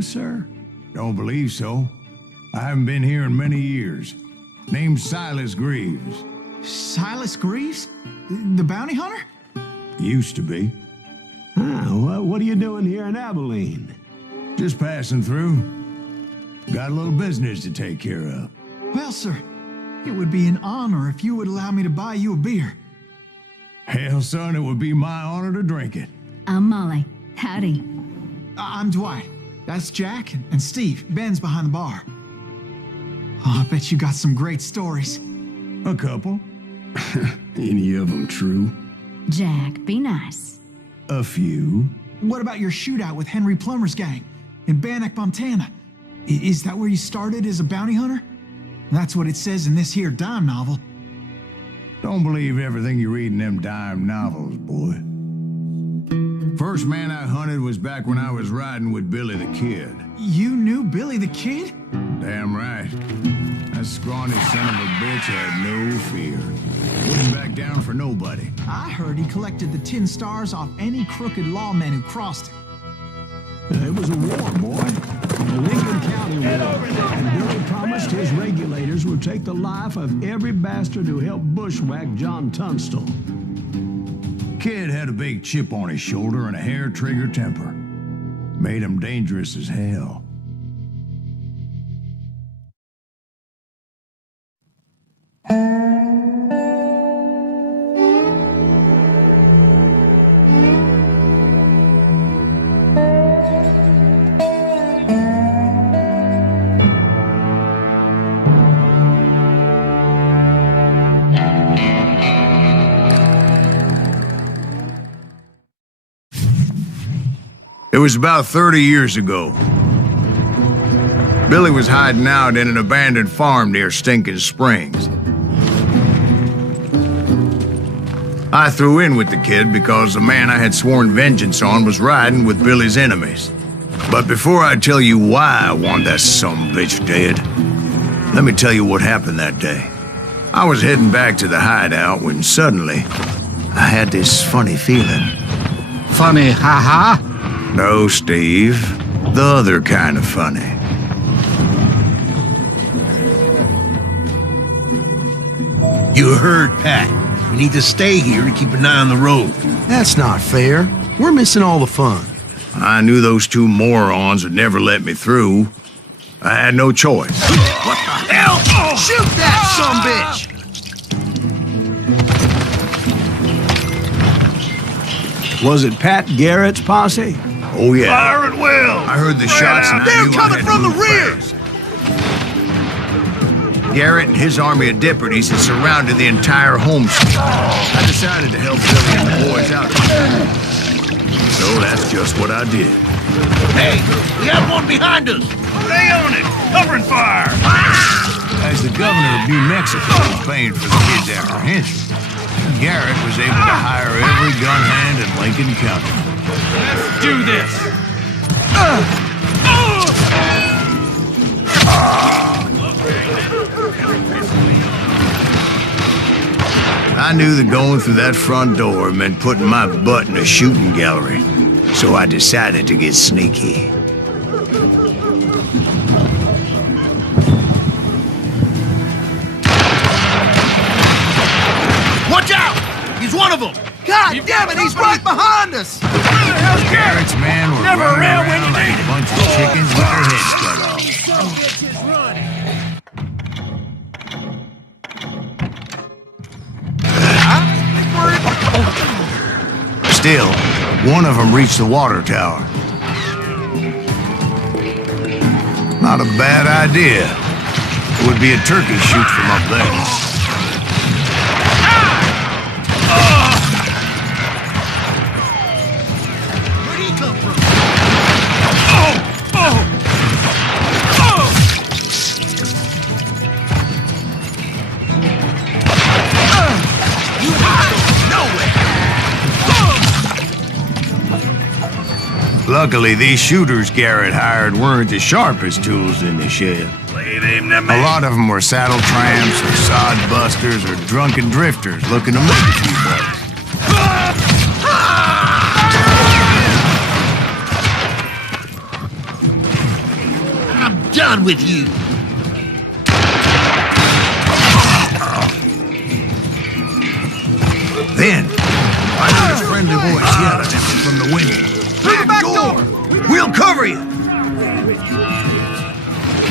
Sir? Don't believe so. I haven't been here in many years. Name's Silas Greaves. Silas Greaves? The bounty hunter? Used to be. What are you doing here in Abilene? Just passing through. Got a little business to take care of. Well, sir, it would be an honor if you would allow me to buy you a beer. Hell, son, it would be my honor to drink it. I'm Molly. Howdy. I'm Dwight. That's Jack and Steve. Ben's behind the bar. Oh, I bet you got some great stories. A couple. Any of them true? Jack, be nice. A few. What about your shootout with Henry Plummer's gang in Bannock, Montana? Is that where you started as a bounty hunter? That's what it says in this here dime novel. Don't believe everything you read in them dime novels, boy. First man I hunted was back when I was riding with Billy the Kid. You knew Billy the Kid? Damn right. That scrawny son of a bitch had no fear. Wouldn't back down for nobody. I heard he collected the 10 stars off any crooked lawmen who crossed it. It was a war, boy. The Lincoln County War. And Billy promised his regulators would take the life of every bastard who helped bushwhack John Tunstall. Kid had a big chip on his shoulder and a hair-trigger temper. Made him dangerous as hell. It was about 30 years ago. Billy was hiding out in an abandoned farm near Stinking Springs. I threw in with the kid because the man I had sworn vengeance on was riding with Billy's enemies. But before I tell you why I want that sumbitch dead, let me tell you what happened that day. I was heading back to the hideout when suddenly I had this funny feeling. Funny, ha-ha? No, Steve. The other kind of funny. You heard Pat. We need to stay here and keep an eye on the road. That's not fair. We're missing all the fun. I knew those two morons would never let me through. I had no choice. What the hell? Oh, shoot that sumbitch! Was it Pat Garrett's posse? Oh, yeah. Fire at will! I heard the shots and I They're knew coming I had from to the move rear! fast. Garrett and his army of deputies had surrounded the entire homestead. I decided to help Billy and the boys out. So that's just what I did. Hey, we have one behind us! Stay on it! Covering fire! As the governor of New Mexico was paying for the kid's apprehension, Garrett was able to hire every gun hand in Lincoln County. Let's do this! I knew that going through that front door meant putting my butt in a shooting gallery, so I decided to get sneaky. Watch out! He's one of them! God damn it, he's right behind us! Garrett's men were Never running around when around you like need a it. bunch of chickens with their heads cut off. Still, one of them reached the water tower. Not a bad idea. It would be a turkey shoot from up there. Where'd he come from? Luckily, these shooters Garrett hired weren't the sharpest tools in the shed. A lot of them were saddle tramps or sod busters or drunken drifters looking to make a few bucks. I'm done with you. Then, I heard a friendly voice yelling at me from the window. Back door! We'll cover you!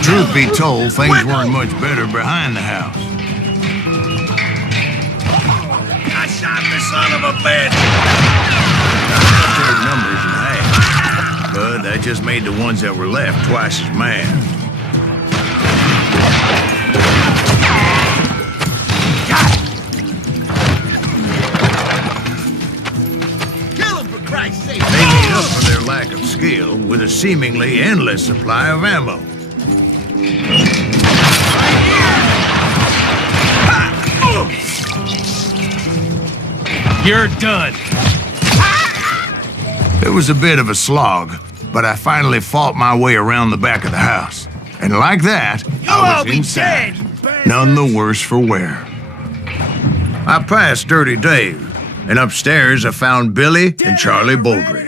Truth be told, things weren't much better behind the house. I shot the son of a bitch! I cut their numbers in half, but that just made the ones that were left twice as mad. They made up for their lack of skill with a seemingly endless supply of ammo. You're done. It was a bit of a slog, but I finally fought my way around the back of the house. And like that, I was inside. None the worse for wear. I passed Dirty Dave, and upstairs I found Billy and Charlie Baldry.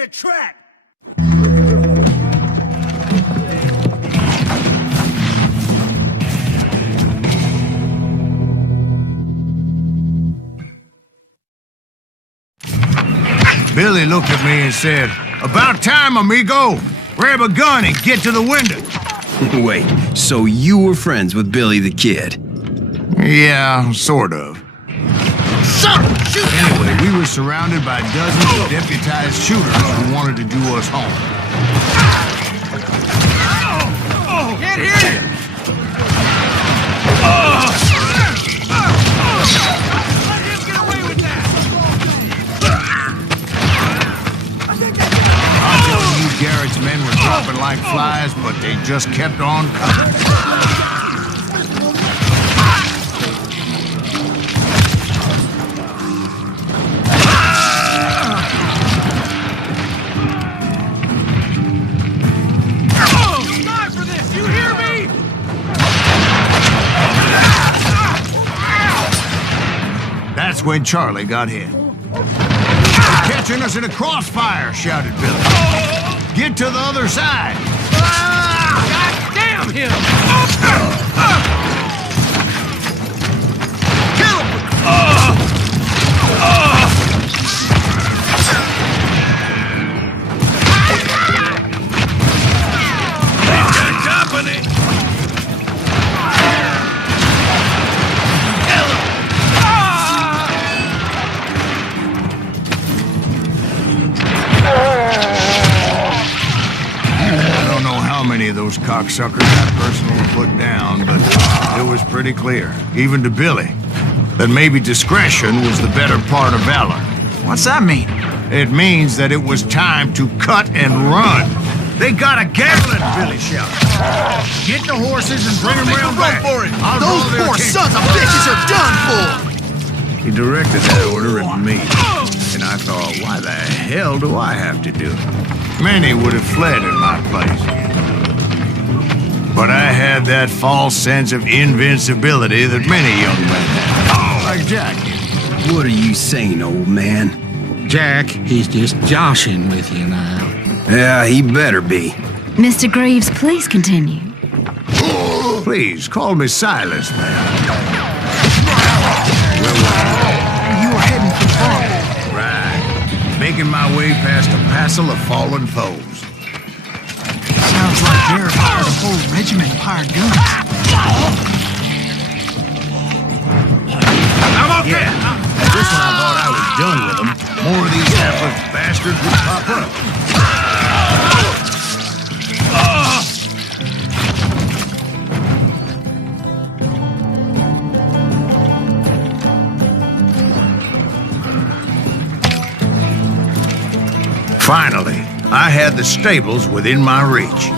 Billy looked at me and said, "About time, amigo! Grab a gun and get to the window." Wait, so you were friends with Billy the Kid? Yeah, sort of. Anyway, we were surrounded by dozens of deputized shooters who wanted to do us harm. Can't hear you! Let him get away with that! I'm telling you, Garrett's men were dropping like flies, but they just kept on coming. That's when Charlie got hit. "They're catching us in a crossfire," shouted Billy. "Get to the other side." God damn him! Kill him! They've got company! How many of those cocksuckers I personally put down, but it was pretty clear, even to Billy, that maybe discretion was the better part of valor. What's that mean? It means that it was time to cut and run. "They got a Gatling!" Billy shouted. "Get the horses and bring them round back. for it! I'll Those draw their poor attention." sons of bitches are done for! He directed that order at me, and I thought, why the hell do I have to do it? Many would have fled in my place. But I had that false sense of invincibility that many young men have, like Jack. What are you saying, old man? Jack, he's just joshing with you now. Yeah, he better be. Mr. Greaves, please continue. Please, call me Silas, man. You were heading for the farm. Right. Making my way past a passel of fallen foes. Sounds like Garrett hired a whole regiment of hired guns. I'm okay! Yeah. Just when I thought I was done with them, more of these hapless bastards would pop up. I had the stables within my reach.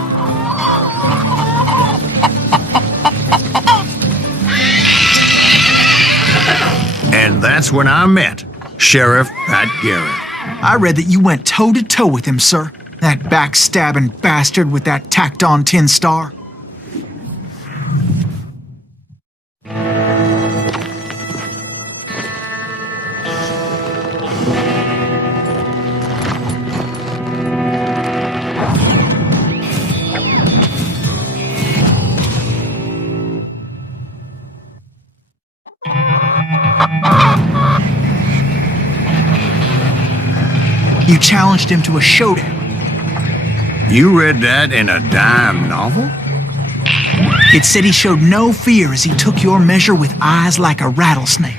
And that's when I met Sheriff Pat Garrett. I read that you went toe-to-toe with him, sir. That backstabbing bastard with that tacked-on tin star. You challenged him to a showdown. You read that in a dime novel? It said he showed no fear as he took your measure with eyes like a rattlesnake.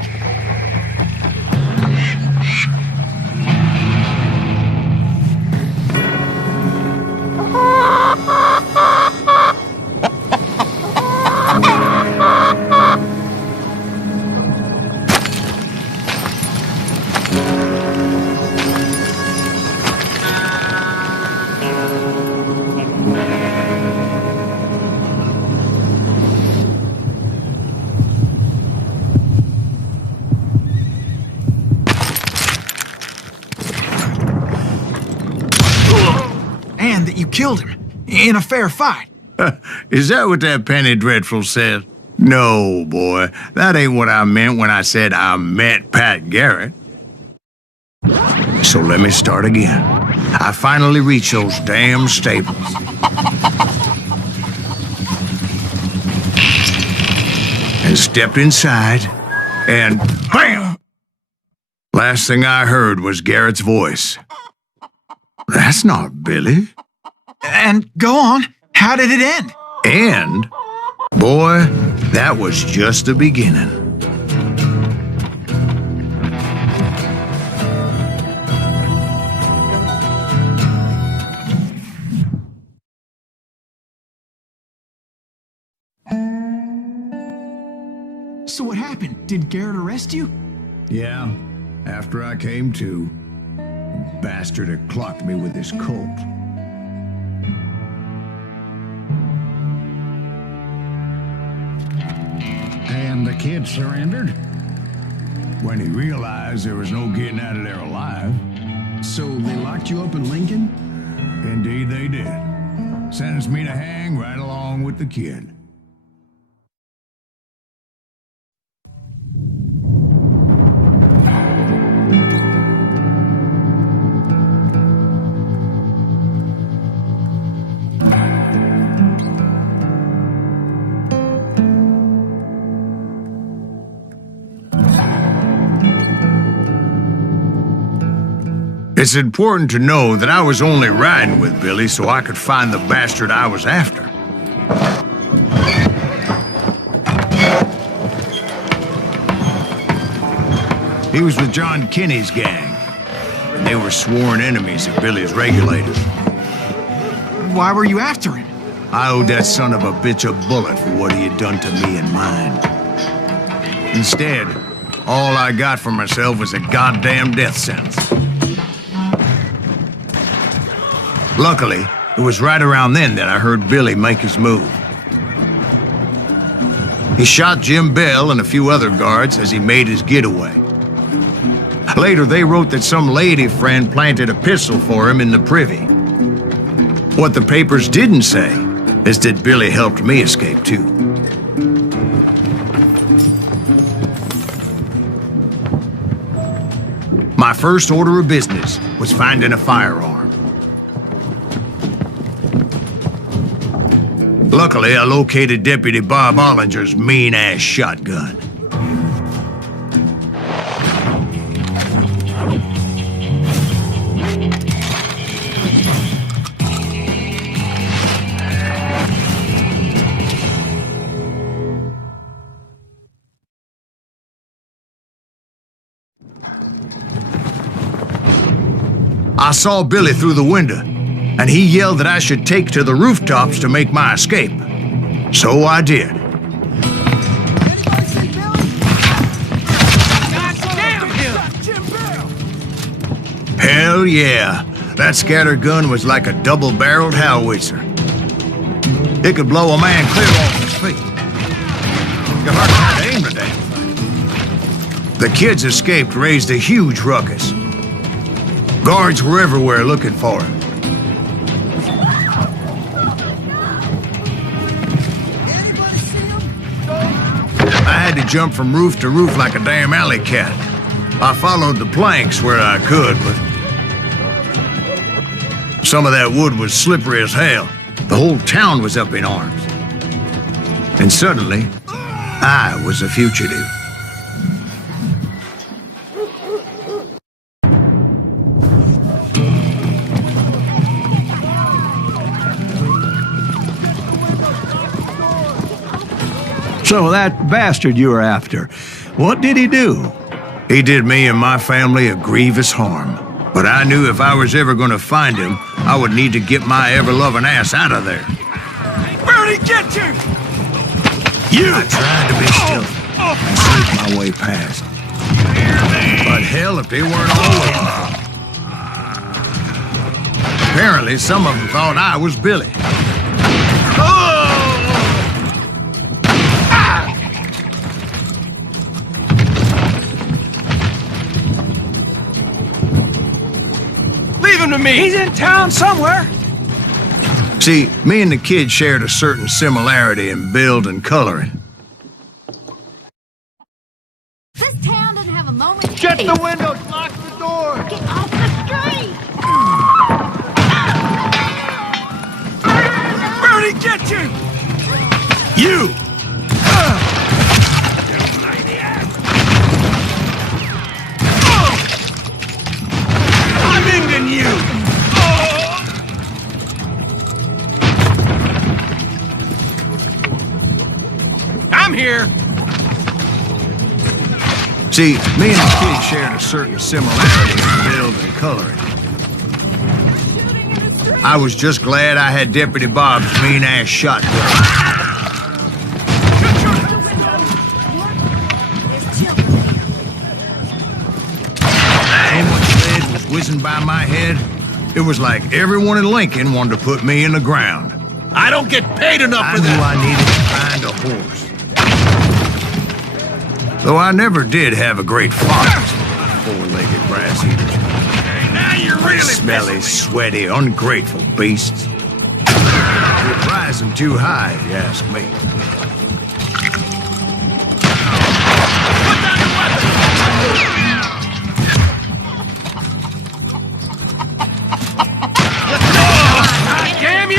And that you killed him in a fair fight. Is that what that Penny Dreadful said? No, boy. That ain't what I meant when I said I met Pat Garrett. So let me start again. I finally reached those damn stables. And stepped inside, and BAM! Last thing I heard was Garrett's voice. That's not Billy. And go on. How did it end? And, boy, that was just the beginning. So what happened? Did Garrett arrest you? Yeah, after I came to, the bastard had clocked me with his Colt. And the kid surrendered? When he realized there was no getting out of there alive. So they locked you up in Lincoln? Indeed they did. Sentenced me to hang right along with the kid. It's important to know that I was only riding with Billy so I could find the bastard I was after. He was with John Kinney's gang. They were sworn enemies of Billy's regulators. Why were you after him? I owed that son of a bitch a bullet for what he had done to me and mine. Instead, all I got for myself was a goddamn death sentence. Luckily, it was right around then that I heard Billy make his move. He shot Jim Bell and a few other guards as he made his getaway. Later, they wrote that some lady friend planted a pistol for him in the privy. What the papers didn't say is that Billy helped me escape too. My first order of business was finding a firearm. Luckily, I located Deputy Bob Ollinger's mean-ass shotgun. I saw Billy through the window, and he yelled that I should take to the rooftops to make my escape. So I did. Anybody see Billy? God damn him! Jim Bell! Hell yeah. That scatter gun was like a double-barreled howitzer. It could blow a man clear off his feet. You could hardly aim the damn thing. The kids escaped, raised a huge ruckus. Guards were everywhere looking for him. I had to jump from roof to roof like a damn alley cat. I followed the planks where I could, but some of that wood was slippery as hell. The whole town was up in arms. And suddenly, I was a fugitive. So that bastard you were after, what did he do? He did me and my family a grievous harm. But I knew if I was ever gonna find him, I would need to get my ever-loving ass out of there. Where'd he get you? I tried to be still and slip my way past. But hell, if they weren't all waiting for me. Apparently, some of them thought I was Billy. Leave him to me. He's in town somewhere. See, me and the kid shared a certain similarity in build and coloring. This town doesn't have a moment. Shut the windows, lock the door. Get off the street. Where'd he get you? You! I'm ending you. I'm here. See, me and the kid shared a certain similarity in build and coloring. I was just glad I had Deputy Bob's mean-ass shotgun. So much lead was whizzing by my head, it was like everyone in Lincoln wanted to put me in the ground. I don't get paid enough I for knew that. I needed to find a horse. Though I never did have a great father, four-legged grass eaters. Now you're really Smelly, sweaty, ungrateful beasts. You'd prize them too high, if you ask me. Damn you!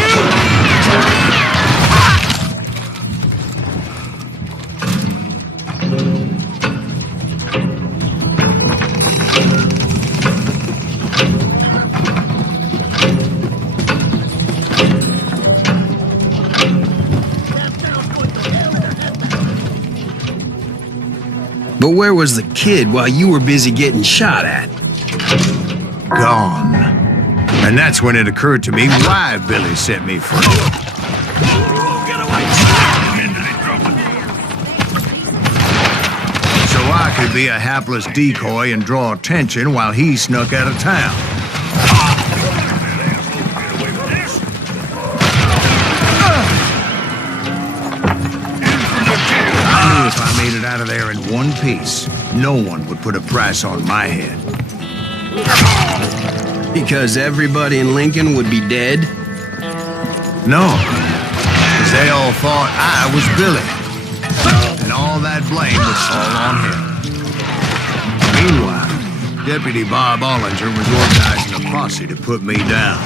But where was the kid while you were busy getting shot at? Gone. And that's when it occurred to me why Billy set me free. So I could be a hapless decoy and draw attention while he snuck out of town. I knew if I made it out of there in one piece, no one would put a price on my head. Because everybody in Lincoln would be dead? No, because they all thought I was Billy, and all that blame would fall on him. Meanwhile, Deputy Bob Ollinger was organizing a posse to put me down.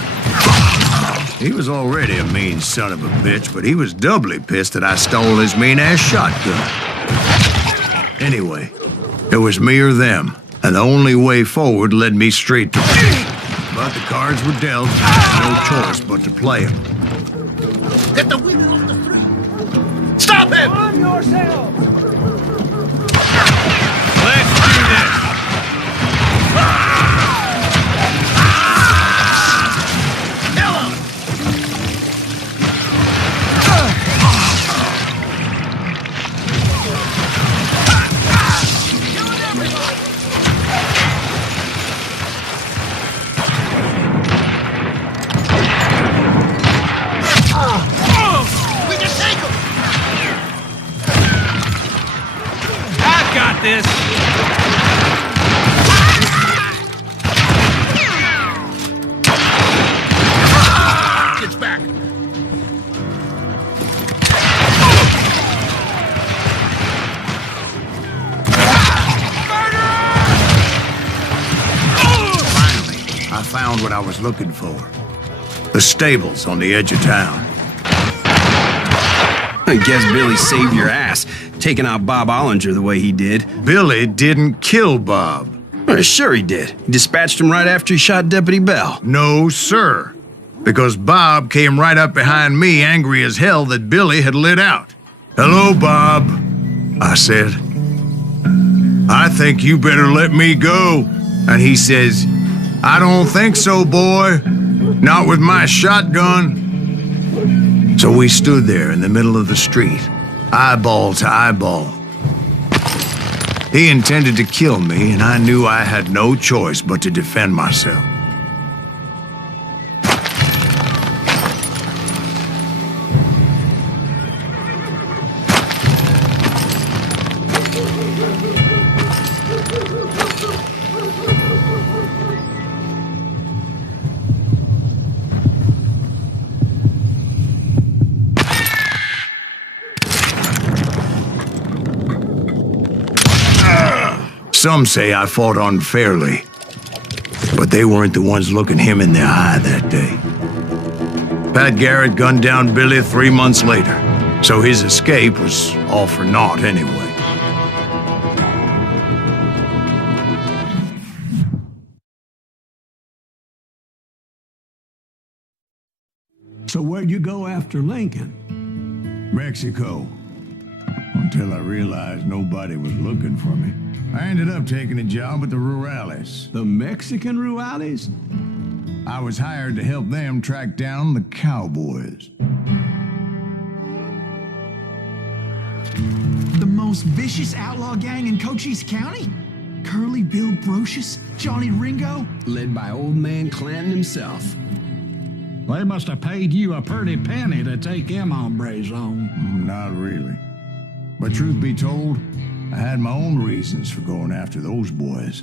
He was already a mean son of a bitch, but he was doubly pissed that I stole his mean-ass shotgun. Anyway, it was me or them, and the only way forward led me straight to me. But the cards were dealt, and I had no choice but to play them. Get the window off the front. Stop him! Arm yourself. Let's do this. Kill him! this. Gets back. Finally, I found what I was looking for. The stables on the edge of town. I guess Billy saved your ass, taking out Bob Ollinger the way he did. Billy didn't kill Bob. Well, sure he did. He dispatched him right after he shot Deputy Bell. No, sir. Because Bob came right up behind me, angry as hell that Billy had lit out. "Hello, Bob," I said. "I think you better let me go." And he says, "I don't think so, boy. Not with my shotgun." So we stood there in the middle of the street, eyeball to eyeball. He intended to kill me, and I knew I had no choice but to defend myself. Some say I fought unfairly, but they weren't the ones looking him in the eye that day. Pat Garrett gunned down Billy 3 months later, so his escape was all for naught anyway. So where'd you go after Lincoln? Mexico. Until I realized nobody was looking for me. I ended up taking a job at the Rurales. The Mexican Rurales? I was hired to help them track down the cowboys. The most vicious outlaw gang in Cochise County? Curly Bill Brocious? Johnny Ringo? Led by old man Clanton himself. They must have paid you a pretty penny to take them hombres on. Not really. But truth be told, I had my own reasons for going after those boys.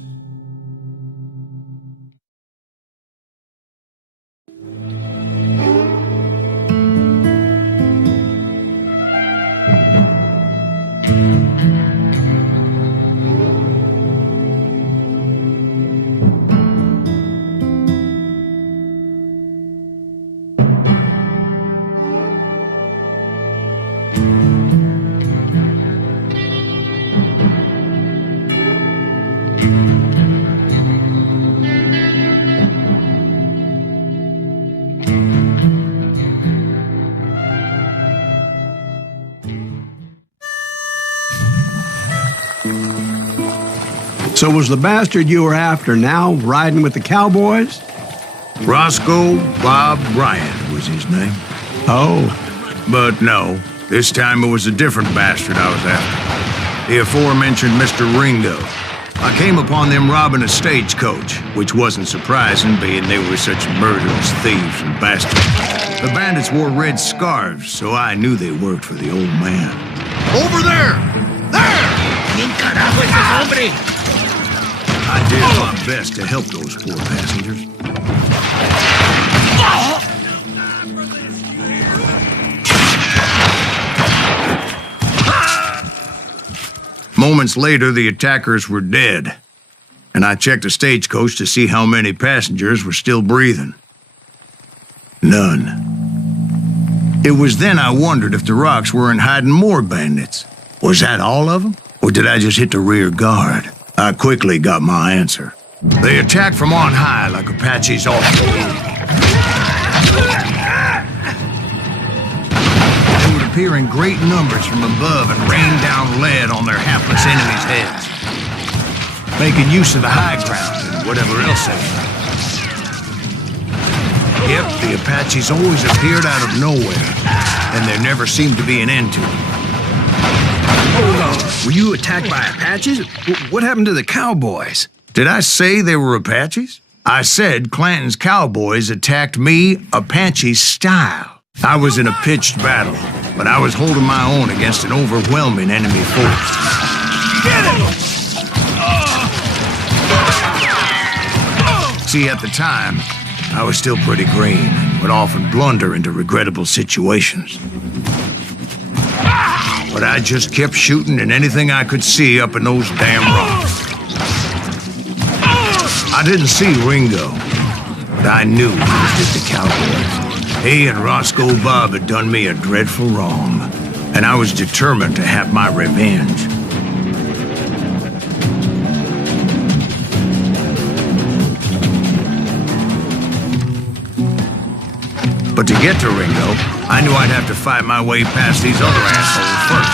So was the bastard you were after now riding with the cowboys? Roscoe Bob Bryant was his name. Oh, But no, this time it was a different bastard I was after. The aforementioned Mr. Ringo. I came upon them robbing a stagecoach, which wasn't surprising, being they were such murderous thieves and bastards. The bandits wore red scarves, so I knew they worked for the old man. Over there! There! ¿Quién carajo es ese hombre? I did my best to help those poor passengers. Moments later, the attackers were dead, and I checked the stagecoach to see how many passengers were still breathing. None. It was then I wondered if the rocks weren't hiding more bandits. Was that all of them? Or did I just hit the rear guard? I quickly got my answer. They attacked from on high like Apaches often do. They would appear in great numbers from above and rain down lead on their hapless enemies' heads, making use of the high ground and whatever else they had. Yep, the Apaches always appeared out of nowhere, and there never seemed to be an end to them. Hold on. Were you attacked by Apaches? What happened to the cowboys? Did I say they were Apaches? I said Clanton's cowboys attacked me Apache style. I was in a pitched battle, but I was holding my own against an overwhelming enemy force. Get him! See, at the time, I was still pretty green and would often blunder into regrettable situations. But I just kept shooting at anything I could see up in those damn rocks. I didn't see Ringo, but I knew he was just a cowboy. He and Roscoe Bob had done me a dreadful wrong, and I was determined to have my revenge. But to get to Ringo, I knew I'd have to fight my way past these other assholes first.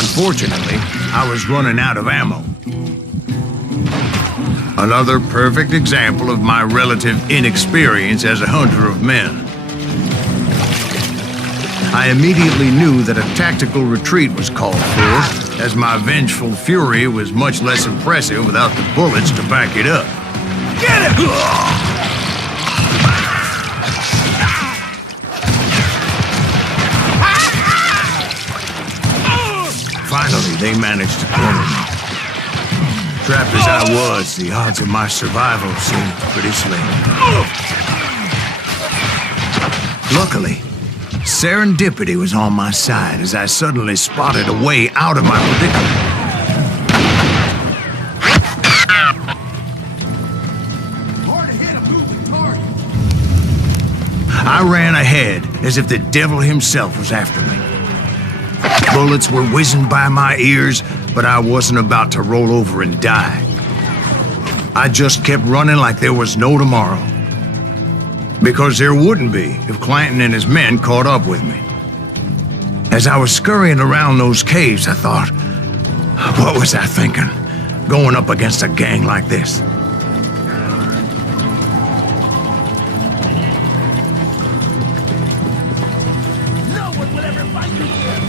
Unfortunately, I was running out of ammo. Another perfect example of my relative inexperience as a hunter of men. I immediately knew that a tactical retreat was called for, as my vengeful fury was much less impressive without the bullets to back it up. Get it! Finally, they managed to corner me. Trapped as I was, the odds of my survival seemed pretty slim. Luckily, serendipity was on my side as I suddenly spotted a way out of my predicament. I ran ahead as if the devil himself was after me. Bullets were whizzing by my ears, but I wasn't about to roll over and die. I just kept running like there was no tomorrow. Because there wouldn't be if Clanton and his men caught up with me. As I was scurrying around those caves, I thought, what was I thinking, going up against a gang like this?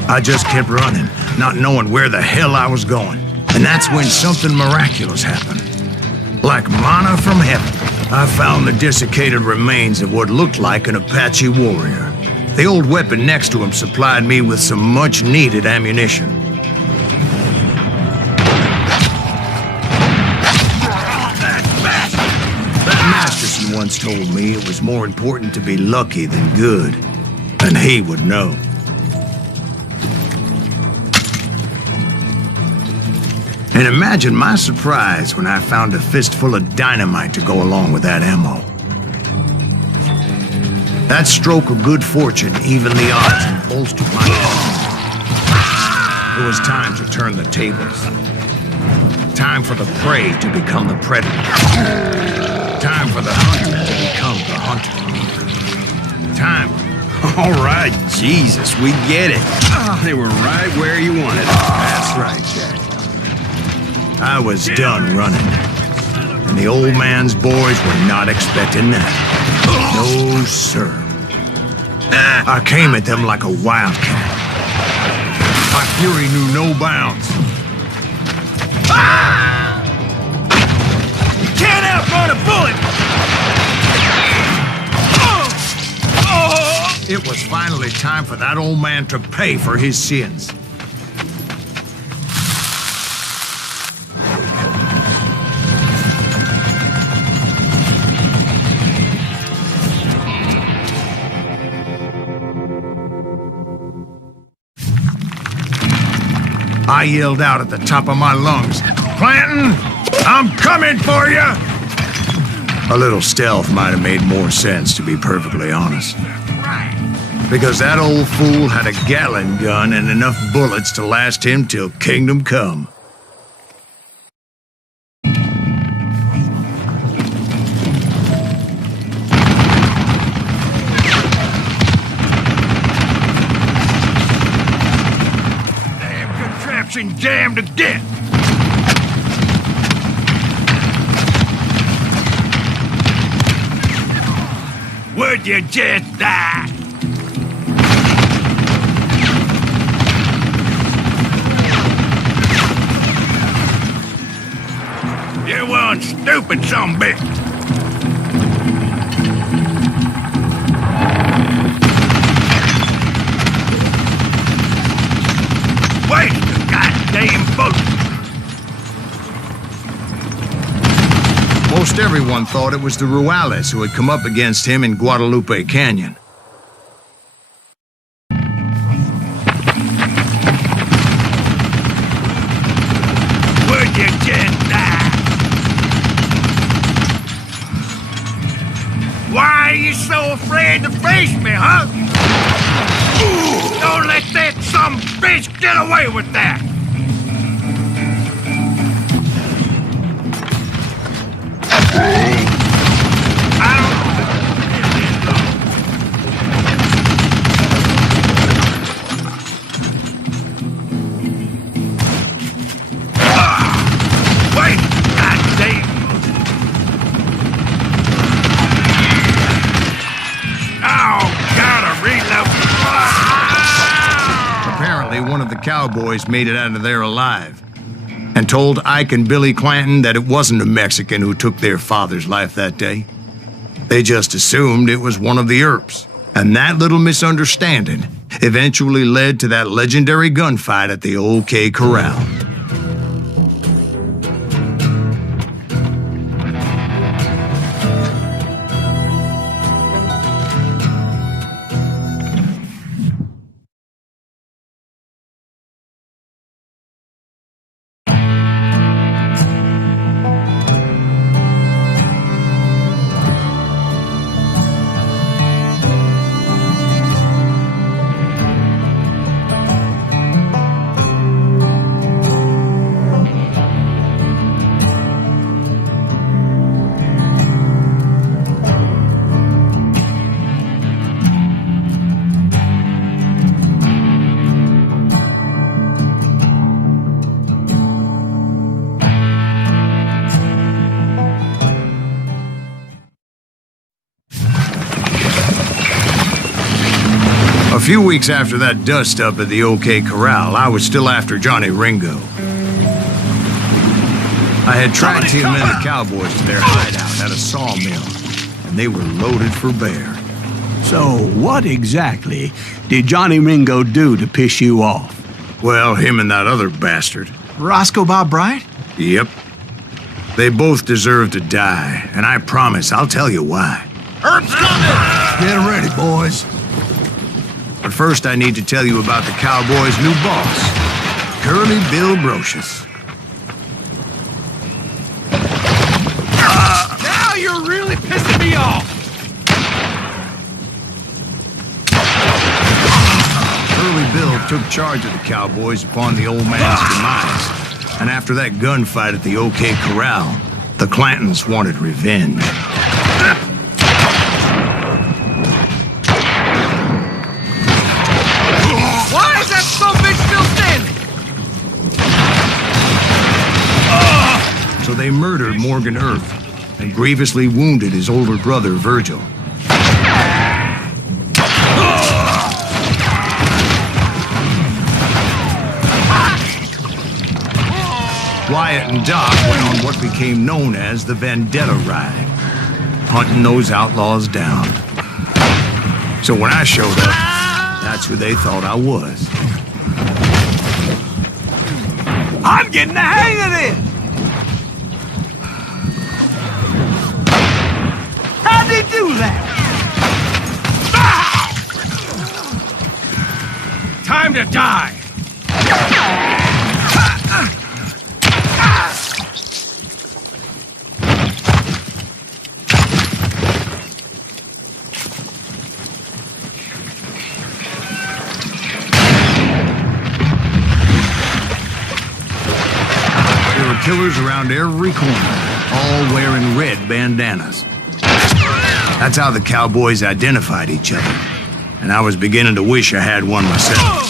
I just kept running, not knowing where the hell I was going. And that's when something miraculous happened. Like manna from heaven, I found the desiccated remains of what looked like an Apache warrior. The old weapon next to him supplied me with some much-needed ammunition. That Masterson once told me it was more important to be lucky than good, and he would know. And imagine my surprise when I found a fistful of dynamite to go along with that ammo. That stroke of good fortune evened the odds and bolstered my cause. It was time to turn the tables. Time for the prey to become the predator. Time for the hunter to become the hunter. Time. All right, Jesus, we get it. They were right where you wanted it. That's right, Jack. I was done running, and the old man's boys were not expecting that. No, sir. I came at them like a wildcat. My fury knew no bounds. You can't outrun a bullet! It was finally time for that old man to pay for his sins. I yelled out at the top of my lungs, "Clanton, I'm coming for you!" A little stealth might have made more sense, to be perfectly honest. Because that old fool had a Gatling gun and enough bullets to last him till kingdom come. Jammed to death. Would you just die? You're one stupid sumbitch. Wait! Most everyone thought it was the Juarez who had come up against him in Guadalupe Canyon. Where'd you get that? Why are you so afraid to face me, huh? Don't let that some bitch get away with that! Wait! God damn! Oh, gotta reload! Apparently, one of the cowboys made it out of there alive and told Ike and Billy Clanton that it wasn't a Mexican who took their father's life that day. They just assumed it was one of the Earps. And that little misunderstanding eventually led to that legendary gunfight at the OK Corral. A few weeks after that dust-up at the OK Corral, I was still after Johnny Ringo. I had tracked him and the cowboys to their hideout at a sawmill, and they were loaded for bear. So, what exactly did Johnny Ringo do to piss you off? Well, him and that other bastard. Roscoe Bob Bryant? Yep. They both deserve to die, and I promise I'll tell you why. Herb's coming! Get ready, boys. But first, I need to tell you about the Cowboys' new boss, Curly Bill Brocious. Now you're really pissing me off! Curly Bill took charge of the Cowboys upon the old man's demise, and after that gunfight at the OK Corral, the Clantons wanted revenge. Why is that son of a bitch still standing? So they murdered Morgan Earth and grievously wounded his older brother, Virgil. Wyatt and Doc went on what became known as the Vendetta Ride, hunting those outlaws down. So when I showed up, that's who they thought I was. I'm getting the hang of this! How'd they do that? Time to die! Killers around every corner, all wearing red bandanas. That's how the Cowboys identified each other, and I was beginning to wish I had one myself.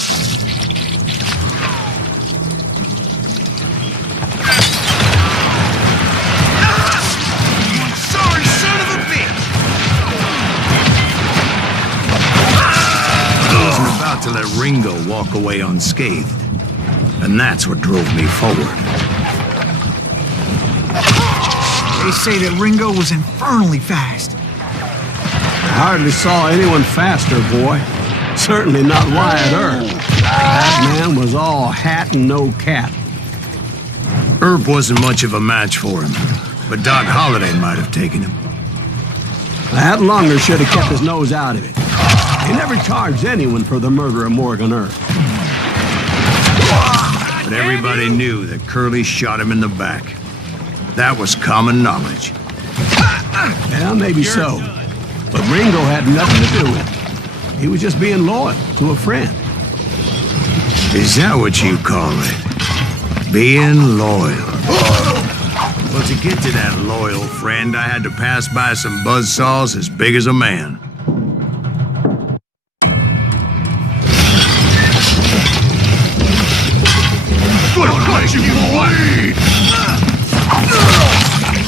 Sorry, son of a bitch! I wasn't about to let Ringo walk away unscathed, and that's what drove me forward. They say that Ringo was infernally fast. I hardly saw anyone faster, boy. Certainly not Wyatt Earp. That man was all hat and no cap. Earp wasn't much of a match for him, but Doc Holliday might have taken him. That Lunger should have kept his nose out of it. He never charged anyone for the murder of Morgan Earth. But everybody knew that Curly shot him in the back. That was common knowledge. Yeah, maybe so. But Ringo had nothing to do with it. He was just being loyal to a friend. Is that what you call it? Being loyal? Well, to get to that loyal friend, I had to pass by some buzzsaws as big as a man.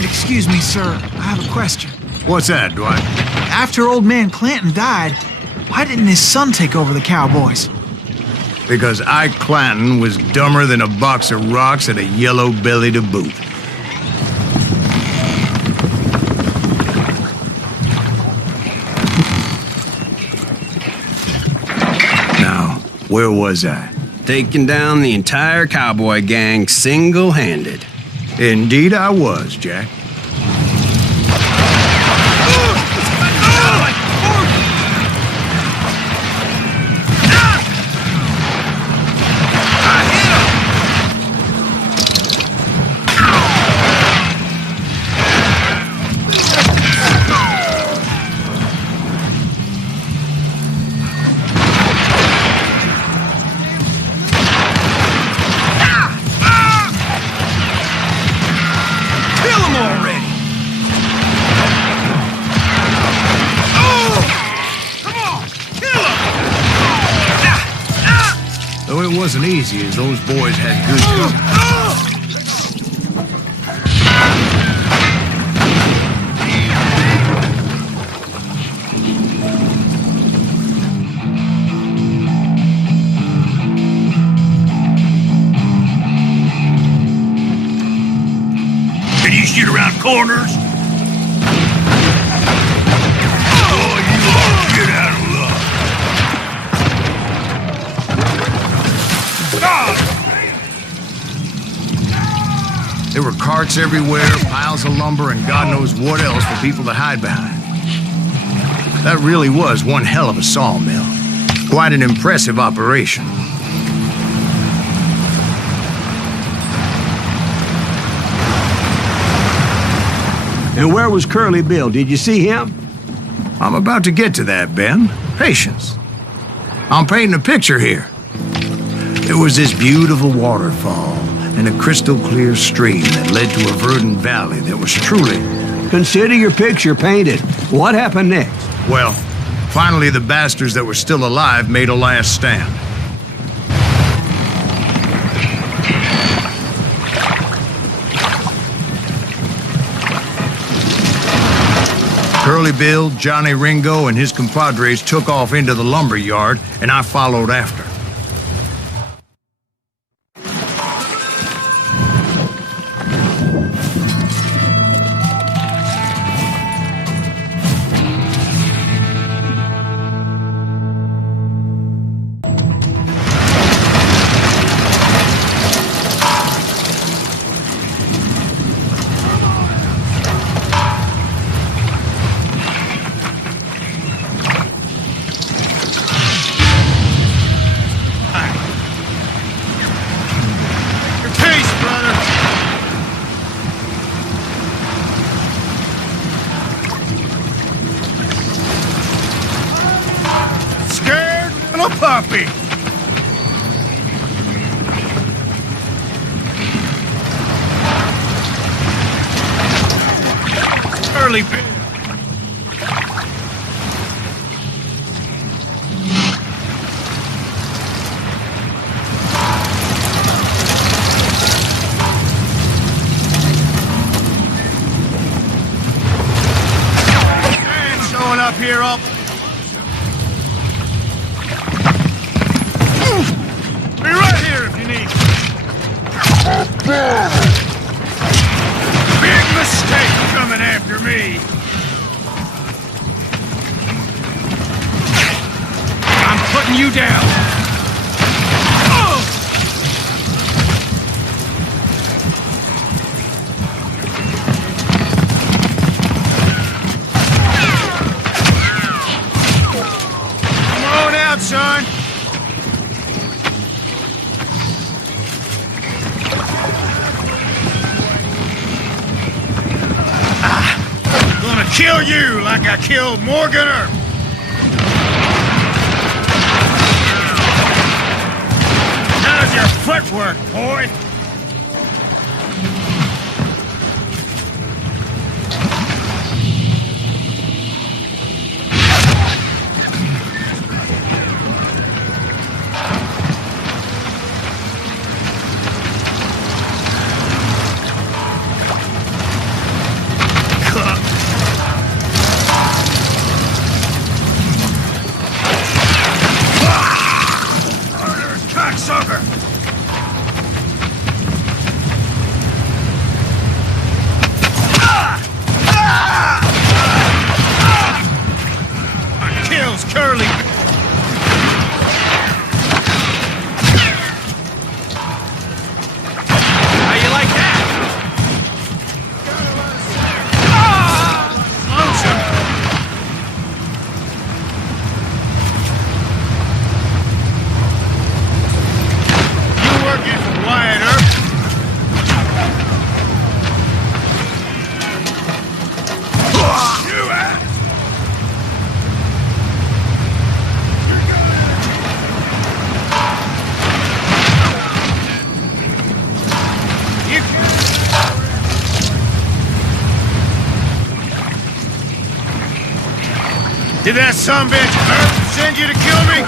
Excuse me, sir. I have a question. What's that, Dwight? After old man Clanton died, why didn't his son take over the Cowboys? Because Ike Clanton was dumber than a box of rocks and a yellow belly to boot. Now, where was I? Taking down the entire cowboy gang single-handed. Indeed I was, Jack. It wasn't easy, as those boys had good cover. Can you shoot around corners? Oh, you are get out of luck. There were carts everywhere, piles of lumber, and God knows what else for people to hide behind. That really was one hell of a sawmill. Quite an impressive operation. And where was Curly Bill? Did you see him? I'm about to get to that, Ben. Patience. I'm painting a picture here. There was this beautiful waterfall and a crystal clear stream that led to a verdant valley that was truly... Consider your picture painted. What happened next? Well, finally the bastards that were still alive made a last stand. Curly Bill, Johnny Ringo, and his compadres took off into the lumber yard, and I followed after. Puppy! Early bit. Man showing up here up. Be right here if you need. Big mistake coming after me. I'm putting you down. kill you like I killed Morgan or... How's your footwork, boy? Cocksucker! Kills Curly. How you like that? Lonesome. You working for Wyatt Earp? You ass. Did that sumbitch Earp send you to kill me?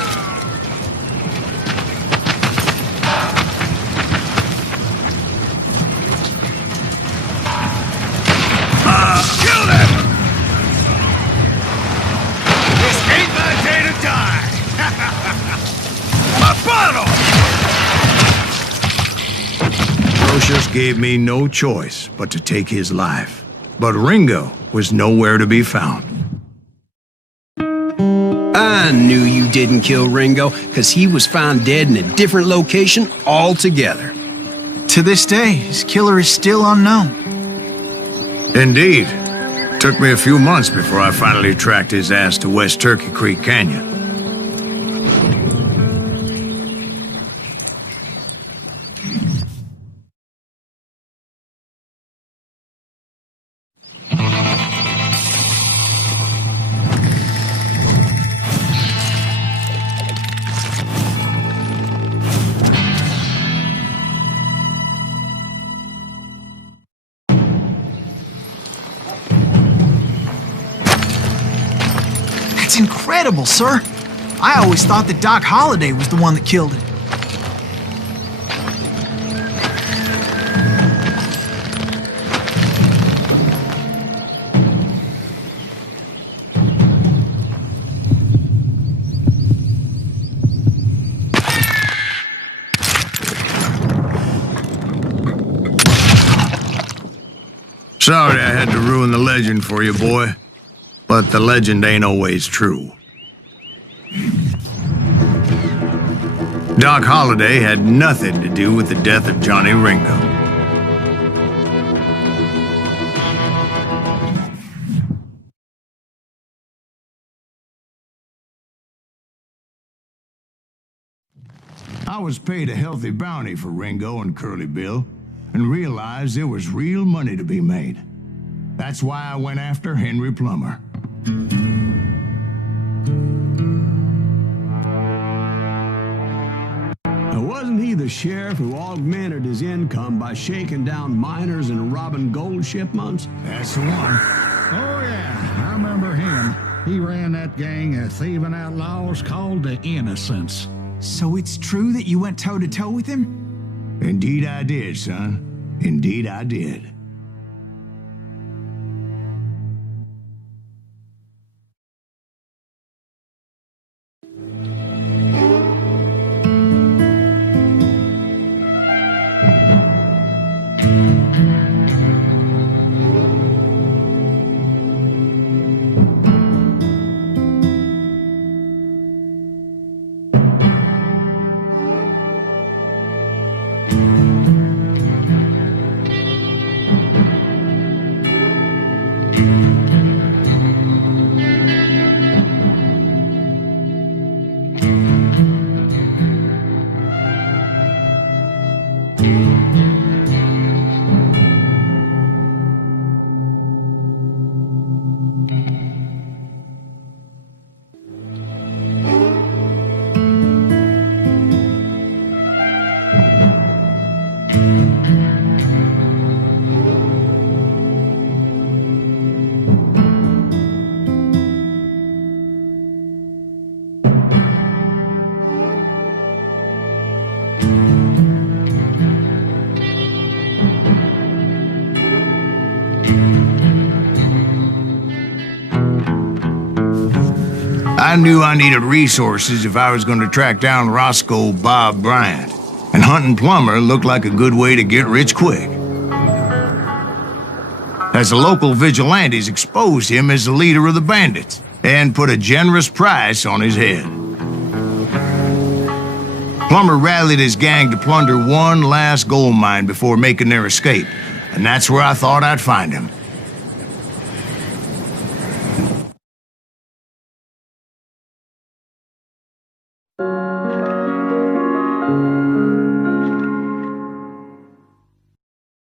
Kill them! This ain't my day to die! My bottle! Brocious gave me no choice but to take his life. But Ringo was nowhere to be found. I knew you didn't kill Ringo, because he was found dead in a different location altogether. To this day, his killer is still unknown. Indeed. Took me a few months before I finally tracked his ass to West Turkey Creek Canyon. That's incredible, sir. I always thought that Doc Holliday was the one that killed him. Sorry I had to ruin the legend for you, boy. But the legend ain't always true. Doc Holliday had nothing to do with the death of Johnny Ringo. I was paid a healthy bounty for Ringo and Curly Bill, and realized there was real money to be made. That's why I went after Henry Plummer. Now, wasn't he the sheriff who augmented his income by shaking down miners and robbing gold shipments? That's the one. Oh, yeah, I remember him. He ran that gang of thieving outlaws called the Innocents. So it's true that you went toe-to-toe with him? Indeed I did, son. Indeed I did. I knew I needed resources if I was going to track down Roscoe Bob Bryant, and hunting Plummer looked like a good way to get rich quick. As the local vigilantes exposed him as the leader of the bandits and put a generous price on his head. Plummer rallied his gang to plunder one last gold mine before making their escape, and that's where I thought I'd find him.